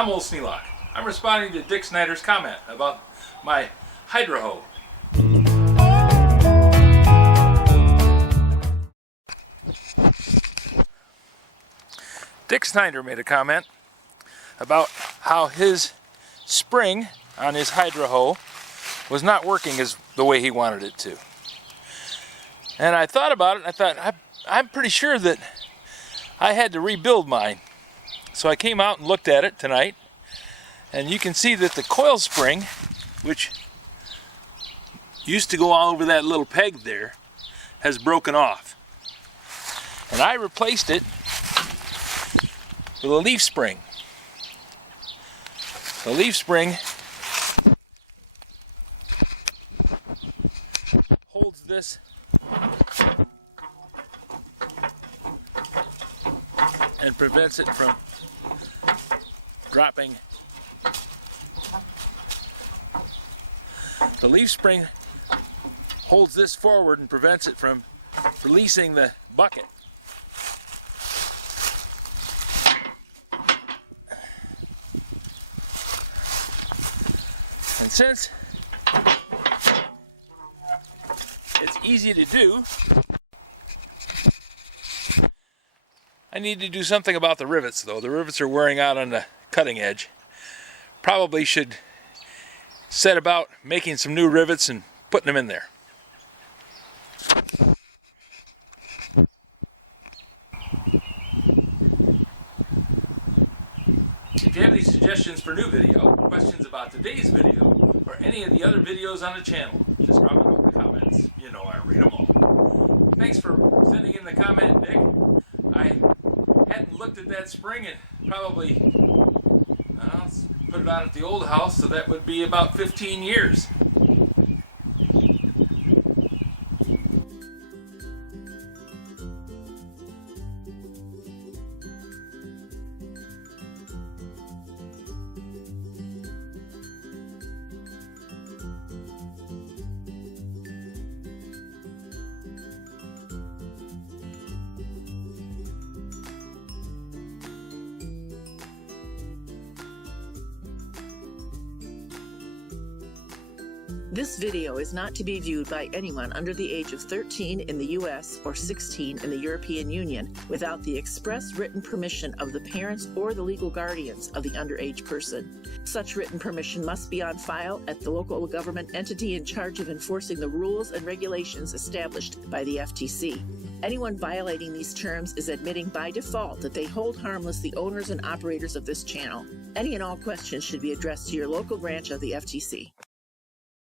I'm Old Sneelock. I'm responding to Dick Snyder's comment about my hydro hoe. Dick Snyder made a comment about how his spring on his hydro hoe was not working as the way he wanted it to. And I thought about it and I thought, I'm pretty sure that I had to rebuild mine. So I came out and looked at it tonight, and you can see that the coil spring, which used to go all over that little peg there, has broken off. And I replaced it with a leaf spring. The leaf spring holds this and prevents it from dropping. The leaf spring holds this forward and prevents it from releasing the bucket. And since it's easy to do, I need to do something about the rivets though. The rivets are wearing out on the cutting edge. Probably should set about making some new rivets and putting them in there. If you have any suggestions for new video, questions about today's video, or any of the other videos on the channel, just drop them in the comments. You know I read them all. Thanks for sending in the comment, Nick. I hadn't looked at that spring in probably, let's put it on at the old house, so that would be about 15 years. This video is not to be viewed by anyone under the age of 13 in the U.S. or 16 in the European Union without the express written permission of the parents or the legal guardians of the underage person. Such written permission must be on file at the local government entity in charge of enforcing the rules and regulations established by the FTC. Anyone violating these terms is admitting by default that they hold harmless the owners and operators of this channel. Any and all questions should be addressed to your local branch of the FTC.